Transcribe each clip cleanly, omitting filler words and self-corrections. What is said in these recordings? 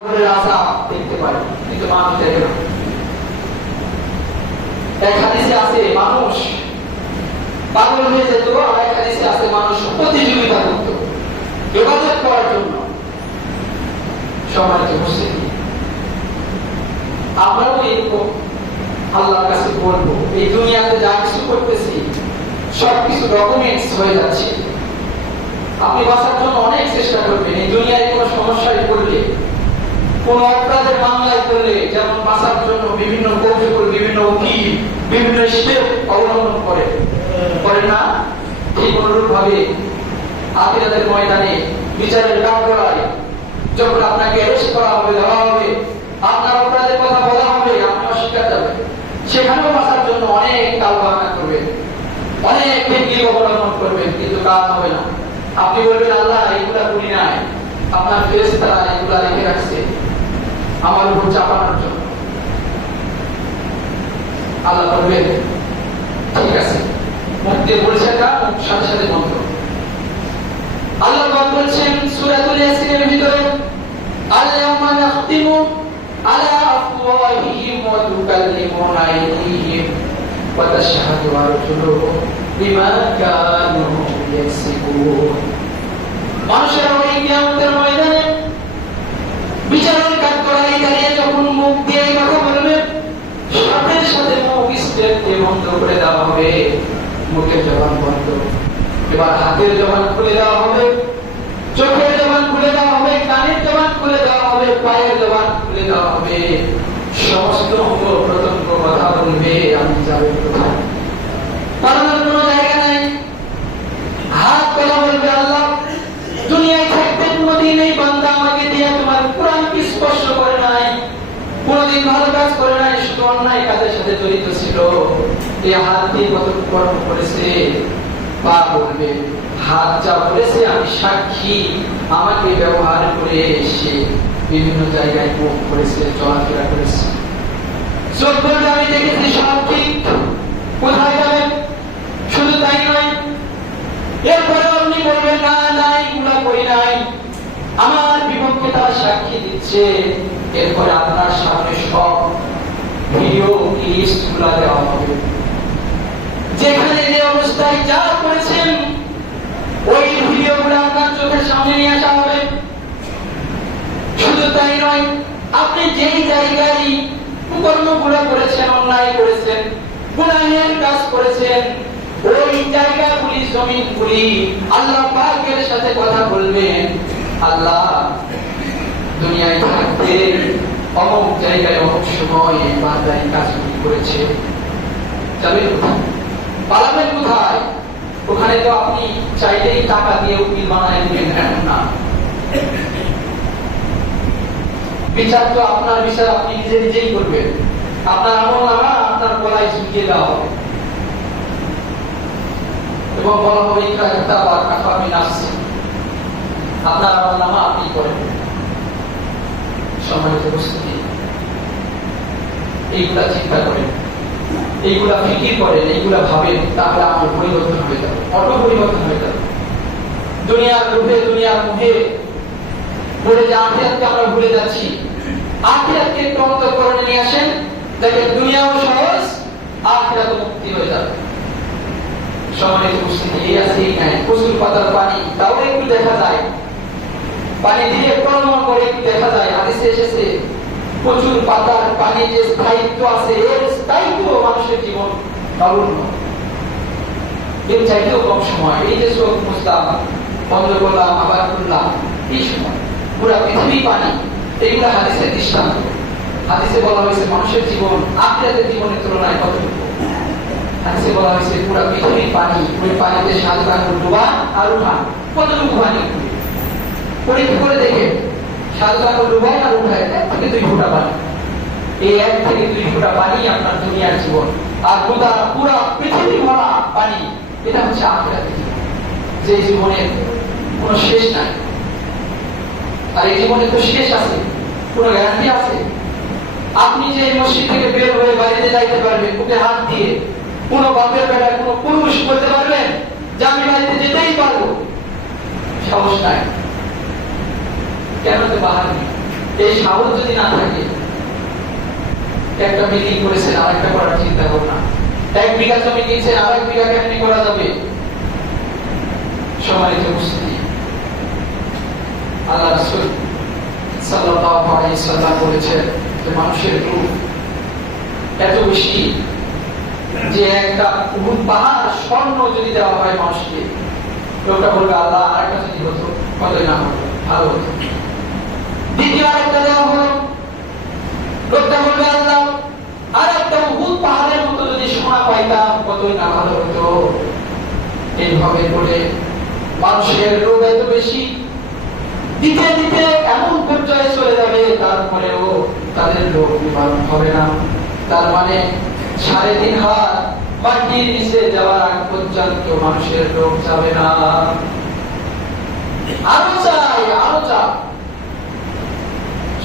দেখতে পারে, কিন্তু মানুষ দেখে না। এক হাদিসে আছে মানুষ পাগল হয়ে যেত, আর এক হাদিসে আছে মানুষ প্রতিযোগিতা করত ইবাদত করার জন্য। সম্মানিত মুসলিম, আমরাও এরকম আল্লাহর কাছে বলবো, এই দুনিয়াতে যা কিছু করতেছি সবকিছু ডকুমেন্টস হয়ে যাচ্ছে। আপনি বাঁচার জন্য অনেক চেষ্টা করবেন। এই দুনিয়ায় কোনো সমস্যায় পড়লে, কোন অপরাধের মামলায় পড়লে, যেমন বাঁচার জন্য বিভিন্ন কৌশল, বিভিন্ন উকিল, বিভিন্ন স্টেপ অবলম্বন করে না, ঠিক অনুরূপ ভাবে আখিরাতের ময়দানে বিচারের কাঠগড়ায় যখন আপনাকে অ্যারেস্ট করা হবে, ধরা হবে, আপনার অপরাধের কথা বলা হবে, আপনি অস্বীকার যাবেন, সেখানেও বাঁচার জন্য অনেক কালবাহানা করবেন, অনেক টেকনিক অবলম্বন করবেন, কিন্তু কাজ হবে না। আপনি বলবেন আল্লাহ এগুলা করি নাই, আপনার ফেরেশতারা এগুলা রেখে রাখছে আমার উপর চাপানোর জন্য। আল্লাহ বলবেন ঠিক আছে, মুক্তি বলেছেন না, সাথে সাথে বন্ধ। আল্লাহ বলছেন সূরাতুল ইয়াসিনের ভিতরে, আল-ইয়াওমা নাখতিমু আলা আফওয়াহিহিম ওয়া তুকাল্লিমুনা আইদিহিম ওয়া তাশহাদু আরজুলুহুম বিমা কানু ইয়াকসিবুন। মানুষের ওই কিয়ামতের ময়দানে বিচারের কাঠগড়ায় দাঁড়িয়ে যখন মুখ দিয়ে কথা বলবে, সাথে সাথে মুখ স্টেপ দিয়ে বন্ধ করে দেওয়া হবে, মুখের জবান বন্ধ। এবার হাতের জবান খুলে দেওয়া হবে, চোখের জবান খুলে দেওয়া হবে, কানের জবান খুলে দেওয়া হবে, পায়ের জবান খুলে দেওয়া হবে। সমস্ত অঙ্গ প্রত্যঙ্গ কথা বলবে, আমি যাবো কোথায়, পালানোর কোনো জায়গা নাই। হাত কথা বলবে, আল্লাহ দুনিয়ায় থাকতে কোনোদিন এই বান্দা আমাকে দিয়ে তোমার কোরআনকে স্পর্শ করে নাই, কোনোদিন ভালো কাজ করে নাই, শুধু অন্যায় কাজের সাথে জড়িত ছিল। এই হাত দিয়ে কত কর্ম করেছে। পা বলবে হাত যা বলেছে আমি সাক্ষী, আমাকে ব্যবহার করে সে বিভিন্ন জায়গায় মুখ করেছে, চলাফেরা করেছে। চোখ বলবে আমি দেখেছি সব ঠিক। কোথায় যাবেন? শুধু তাই নয়, এরপরে আপনি বলবেন না না এগুলা করি নাই, আমার বিপক্ষে তারা সাক্ষী দিচ্ছে। এরপরে আপনার সামনে সব ভিডিও লিস্ট গুলা দেওয়া হবে, যেখানে যে অবস্থায় যা করেছেন ওই ভিডিও গুলো আপনার চোখের সামনে নিয়ে আসা হবে। শুধু তাই নয়, আপনি যেই জায়গায় কুকর্মগুলো করেছেন, অন্যায় করেছেন, গুনাহের কাজ করেছেন, ওই জায়গাগুলি, জমিনগুলি আল্লাহ পাকের সাথে কথা বলবেন, আল্লাহ দুনিয়ায় থাকতে অমুক জায়গায় অমুক সময় বান্দা এই কাজগুলি করেছে। যাবেন কোথায়, পালাবেন কোথায়? ওখানে তো আপনি চাইলেই টাকা দিয়ে উকিল বানায় দিবেন, এমন না। বিচার তো আপনার বিচার আপনি নিজে নিজেই করবেন। আপনার আমলনামা আপনার গলায় ঝুঁকিয়ে দেওয়া হবে এবং বলা হবে ইকরা কিতাবা কাফা বিনাফসি, আপনার আমলনামা আপনি করেন। সম্মানিত উপস্থিতি, এইগুলা চিন্তা করেন, এইগুলা ফিকির করেন, এইগুলা ভাবেন, তাহলে আমার পরিবর্তন হয়ে যাবে, অটো পরিবর্তন হয়ে যাবে। দুনিয়ার লোভে, দুনিয়ার মোহে বলে যে আখিরাতকে আমরা ভুলে যাচ্ছি। আখিরাতকে একটু অন্তঃকরণে নিয়ে আসেন, দেখেন দুনিয়াও সহজ, আখিরাতও মুক্তি হয়ে যাবে। সম্মানিত উপস্থিতি, এই আছে এই নাই, প্রচুর পাতার পানি, তাও একটু দেখা যায়, পানি দিয়ে কলম করে একটু দেখা যায়। হাদিসে এসেছে প্রচুর পাতার পানি যে স্থায়িত্ব আছে, এর স্থায়িত্ব মানুষের জীবন অবর্ণ, এর চাইতেও কম সময়। এই যে চোখ মুছলাম, বন্ধ করলাম, আবার খুললাম, এই সময় পুরা পৃথিবী পানি। এইগুলা হাদিসের দৃষ্টান্ত। হাদিসে বলা হয়েছে মানুষের জীবন আখিরাতের জীবনের তুলনায় কতটুকু। হাদিসে বলা হয়েছে পুরা পৃথিবী পানি, ওই পানিতে 7 ভাগ ডুবা আর উঠা, কতটুকু পানি পরীক্ষা করে দেখে 7 ভাগ ডুবাই আর উঠায় 1 থেকে 2 ফোঁটা পানি। এই 1 থেকে 2 ফোঁটা পানি আপনার দুনিয়ার জীবন, আর পুরা পৃথিবী ভরা পানি, এটা হচ্ছে আখিরাতের জীবন, যে জীবনের কোনো শেষ নাই। আর এই জীবনে তো শেষ আছে, কোনো গ্যারান্টি আছে? আপনি যে মসজিদ থেকে বের হয়ে বাড়িতে যাইতে পারবেন বুকে হাত দিয়ে, কোনো বাপের বেলায় কোনো পুরুষ বলতে পারবেন যে আমি বাড়িতে যেতেই পারবো? সাহস নাই। কেন? তো বাহার নেই। এই সাহস যদি না থাকে, একটা মিটিং করেছেন আর একটা করার চিন্তা ভাবনা, 1 বিঘা জমি কিনছেন আর 1 বিঘা কেমনি করা যাবে? সম্মানিত উপস্থিতি, আল্লাহ রাসূল সাল্লাল্লাহু আলাইহি ওয়াসাল্লাম বলেছেন যে মানুষের রূপ এত বেশি যে একটা উহুদ পাহাড় স্বর্ণ যদি দেওয়া হয় মানুষকে, লোকটা বলবে আল্লাহ আর একটা যদি হতো কতই না হতো, ভালো হতো। দ্বিতীয় আরেকটা দেওয়া হলো, লোকটা বলবে আল্লাহ আর একটা উহুদ পাহাড়ের মতো যদি সোনা পাইতাম কতই না ভালো হতো। এইভাবে করে মানুষের রোগ এত বেশি দিতে দিতে এমন পর্যায়ে চলে যাবে, তারপরেও তাদের রোগ নিবারণ হবে না। তার মানে 3.5 হাত মাটির নিচে যাওয়ার আগ পর্যন্ত মানুষের রোগ যাবে না। আরো চাই, আরো চাই।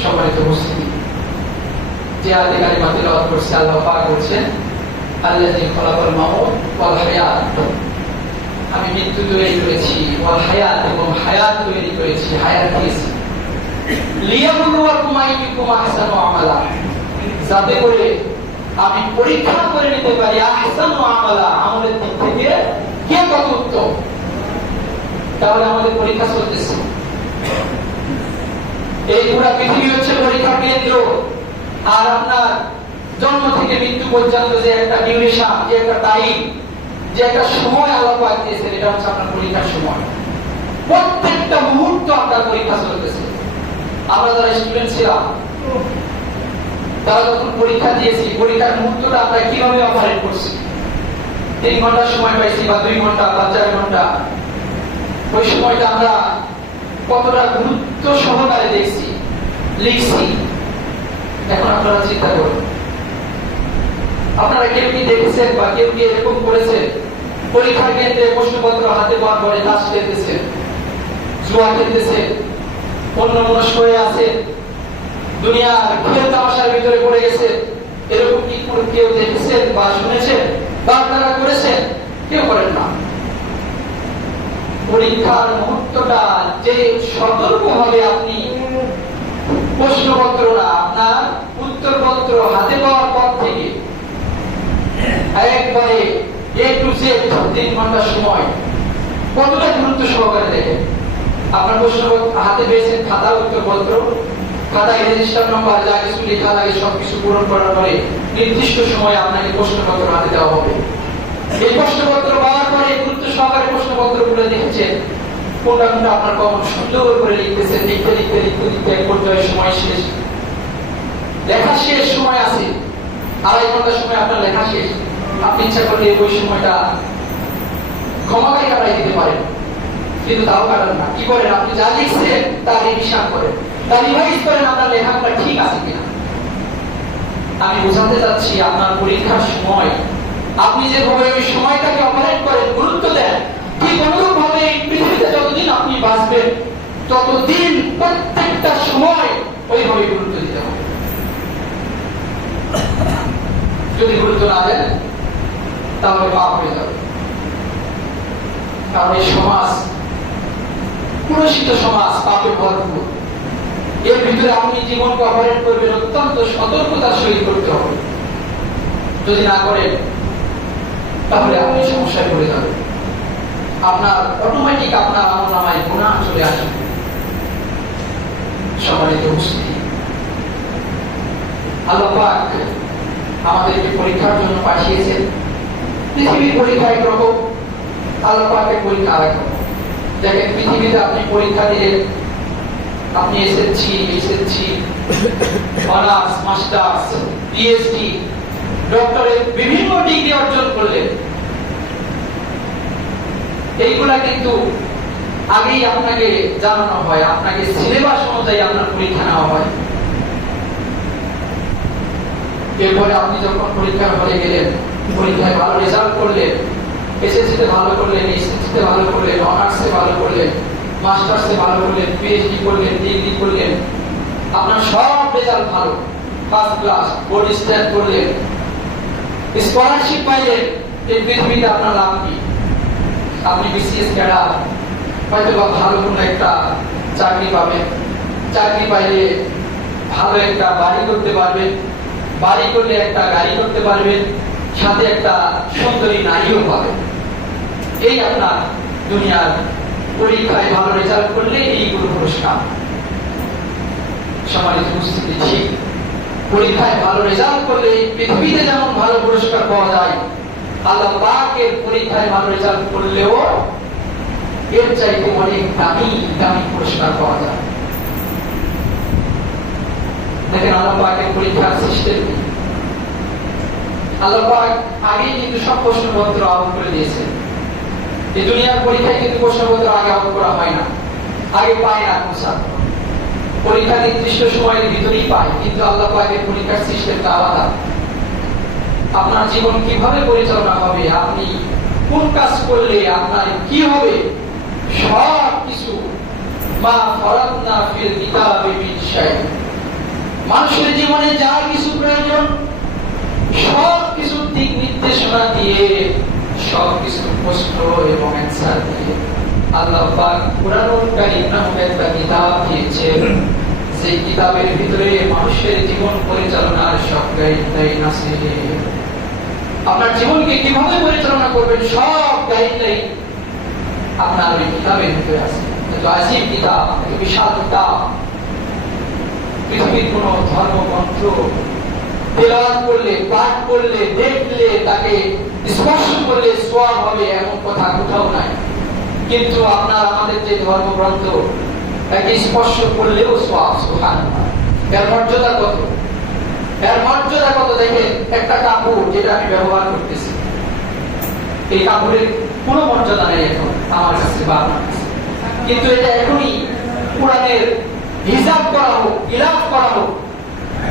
সম্মানিত উপস্থিতি, যে আধিকারিক মাতিলাওয়াত করছে, আল্লাহ পাক বলছেন আল্লাযী খালাকাল মাউত ওয়াল হায়াত, আমি মৃত্যু তৈরি করেছি, ওয়াল হায়াত, এবং হায়াত তৈরি করেছি। হায়াত দিয়েছি লিয়াবলুয়াকুম আইয়ুকুম আহসানু আমালা, যাতে করে আমি পরীক্ষা করে নিতে পারি আহসানু আমালা, আমলের দিক থেকে কে কত উত্তম। তাহলে আমাদের পরীক্ষা চলতেছে। এই পুরো পৃথিবী হচ্ছে পরীক্ষা কেন্দ্র। আর আপনার জন্ম থেকে মৃত্যু পর্যন্ত যে একটা ডিউরেশন, যে একটা টাইম, যে একটা সময় আল্লাহ পাক দিয়েছেন, এটা হচ্ছে আপনার পরীক্ষার সময়। প্রত্যেকটা মুহূর্ত আপনার পরীক্ষা চলতেছে। আমরা যারা স্টুডেন্ট ছিলাম, তারা যখন পরীক্ষা দিয়েছি, পরীক্ষার মুহূর্তটা আমরা কিভাবে অপারেট করছি, 3 ঘন্টা সময় পাইছি বা 2 ঘন্টা বা 4 ঘন্টা, ওই সময়টা আমরা কতটা গুরুত্ব সহকারে দেখছি, লিখছি। এখন আপনারা চিন্তা করুন, আপনারা কেউ কি দেখেছেন বা কেউ কি এরকম করেছেন পরীক্ষার কেন্দ্রে প্রশ্নপত্র হাতে পাওয়ার পরে তাস খেলতেছেন, জুয়া খেলতেছেন, অন্যমনস্ক হয়ে আছে, দুনিয়ার খেল তামাশার ভিতরে পড়ে গেছে? এরকম কি কেউ দেখেছেন বা শুনেছেন বা আপনারা করেছেন? কেউ করেন না। পরীক্ষার মুহূর্তটা যে সতর্কভাবে আপনি প্রশ্নপত্র না, আপনার উত্তরপত্র হাতে পাওয়ার পর থেকে একবারে A to Z 3 ঘন্টা সময় কতটা গুরুত্ব সহকারে দেখেন। আপনার প্রশ্নপত্র হাতে পেয়েছেন, খাতা, উত্তরপত্র, খাতায় রেজিস্টার নম্বর, যা কিছু লেখা লাগে সবকিছু পূরণ করার পরে নির্দিষ্ট সময়ে আপনাকে প্রশ্নপত্র হাতে দেওয়া হবে। এই প্রশ্নপত্র পাওয়ার পরে গুরুত্ব সহকারে প্রশ্নপত্রগুলো দেখেছেন, কোনটা কোনটা আপনার কমন সুন্দর করে লিখতেছেন, লিখতে লিখতে লিখতে লিখতে এক পর্যায়ে সময় শেষ, লেখা শেষ, সময় আছে 2.5 ঘন্টা সময় আপনার লেখা শেষ। আপনি ইচ্ছা করলে ওই সময়টা ক্ষমাকারী কাটাই দিতে পারেন, কিন্তু তাও কাটান না। কি করেন? আপনি যা লিখছেন তার রিভিশন করেন, তার রিভাইজ করেন, আপনার লেখাগুলো ঠিক আছে কিনা। আমি বোঝাতে চাচ্ছি, আপনার পরীক্ষার সময় আপনি যেভাবে ওই সময়টাকে অপারেট করেন, গুরুত্ব দেন, ঠিক অনুরূপ ভাবে এই পৃথিবীতে যতদিন আপনি বাঁচবেন ততদিন প্রত্যেকটা সময় ওইভাবে গুরুত্ব দিতে হবে। যদি গুরুত্ব না দেন তাহলে পাপ হয়ে যাবে। কারণ এই সমাজ কুলসিত সমাজ, পাপে ভরপুর। এর ভিতরে আপনি জীবনকে অপারেট করবেন অত্যন্ত সতর্কতার সহিত করতে হবে। যদি না করেন তাহলে আপনি সমস্যায় পড়ে যাবেন। আপনার অটোমেটিক আপনার আমলনামায় গুনাহ চলে আসবে। সম্মানিত উপস্থিতি, আল্লাহ পাক আমাদেরকে পরীক্ষার জন্য পাঠিয়েছেন। পৃথিবীর পরীক্ষা একরকম, আল্লাহ পাকের পরীক্ষা আরেক রকম। দেখেন, পৃথিবীতে আপনি পরীক্ষা দিলেন, আপনি SSC, honours, masters, PhD, doctorate, বিভিন্ন ডিগ্রি অর্জন করলেন। এইগুলা কিন্তু আগেই আপনাকে জানানো হয়, আপনাকে সিলেবাস অনুযায়ী আপনার পরীক্ষা নেওয়া হয়। এরপরে আপনি যখন পরীক্ষার হলে গেলেন, পরীক্ষায় ভালো রেজাল্ট করলেন, এসএসসিতে ভালো করলেন, এসএসসিতে ভালো করলেন, অনার্সে ভালো করলেন, মাস্টার্সে ভালো করলেন, পিএইচডি করলেন, ডিগ্রি করলেন, আপনার সব রেজাল্ট ভালো, ফার্স্ট ক্লাস, বোর্ড স্ট্যান্ড করলেন, স্কলারশিপ পাইলেন। এই পৃথিবীতে আপনার লাভ কি? আপনি বিসিএস ক্যাডার, হয়তো বা ভালো কোনো একটা চাকরি পাবেন। চাকরি পাইলে ভালো একটা বাড়ি করতে পারবেন, বাড়ি করলে একটা গাড়ি করতে পারবেন, সাথে একটা সুন্দরী নারীও পাবেন। এই আপনার দুনিয়ার পরীক্ষায় ভালো রেজাল্ট করলে এইগুলো পুরস্কার। সম্মানিত উপস্থিতি, ঠিক পরীক্ষায় ভালো রেজাল্ট করলে পৃথিবীতে যেমন ভালো পুরস্কার পাওয়া যায়, আল্লাহ পাকের পরীক্ষায় ভালো রেজাল্ট করলেও এর চাইতে অনেক দামি দামি পুরস্কার পাওয়া যায়। দেখেন আল্লাহ পাকের পরীক্ষার সিস্টেম কি। আল্লাহ পাক আগে কিন্তু সব প্রশ্নপত্র আউট করে দিয়েছেন। এই দুনিয়ার পরীক্ষায় কিন্তু প্রশ্নপত্র আগে আউট করা হয় না, আগে পায় না কোন ছাত্র। পরীক্ষা নির্দিষ্ট সময়ের ভিতরেই পায়, কিন্তু আল্লাহ পাকের পরীক্ষার সিস্টেমটা আলাদা। আপনার জীবন কিভাবে পরিচালনা হবে, আপনি কোন কাজ করলে আপনার কি হবে, সব কিছু মা ফরাতনা ফিল কিতাবি মিন শাই, মানুষের জীবনে যা কিছু প্রয়োজন সব কিছু দিক নির্দেশনা দিয়ে, সব কিছু প্রশ্ন এবং অ্যানসার দিয়ে আল্লাহ পাক কুরআনুল কারীম নামক একটা কিতাব দিয়েছেন। সেই কিতাবের ভিতরে মানুষের জীবন পরিচালনার সব গাইডলাইন আছে। আপনার জীবনকে কিভাবে পরিচালনা করবেন সব গাইডলাইন আপনার ওই কিতাবের ভিতরে আছে। এত আজিম কিতাব, এত বিশাল কিতাব। পৃথিবীর কোন ধর্মগ্রন্থ তেলাওয়াত করলে, পাঠ করলে, দেখলে, তাকে স্পর্শ করলে সওয়াব হবে এমন কথা কোথাও নাই। কিন্তু আপনার আমাদের যে ধর্মগ্রন্থ, তাকে স্পর্শ করলেও সওয়াব। সুবহানাল্লাহ। এর মর্যাদা কত, এর মর্যাদা কত! দেখেন একটা কাপড় যেটা আমি ব্যবহার করতেছি, এই কাপড়ের কোনো মর্যাদা নেই এখন আমার কাছে বা আপনার কাছে, কিন্তু এটা এখনই কোরআনের হিসাব করা হোক, ইলাফ করা হোক,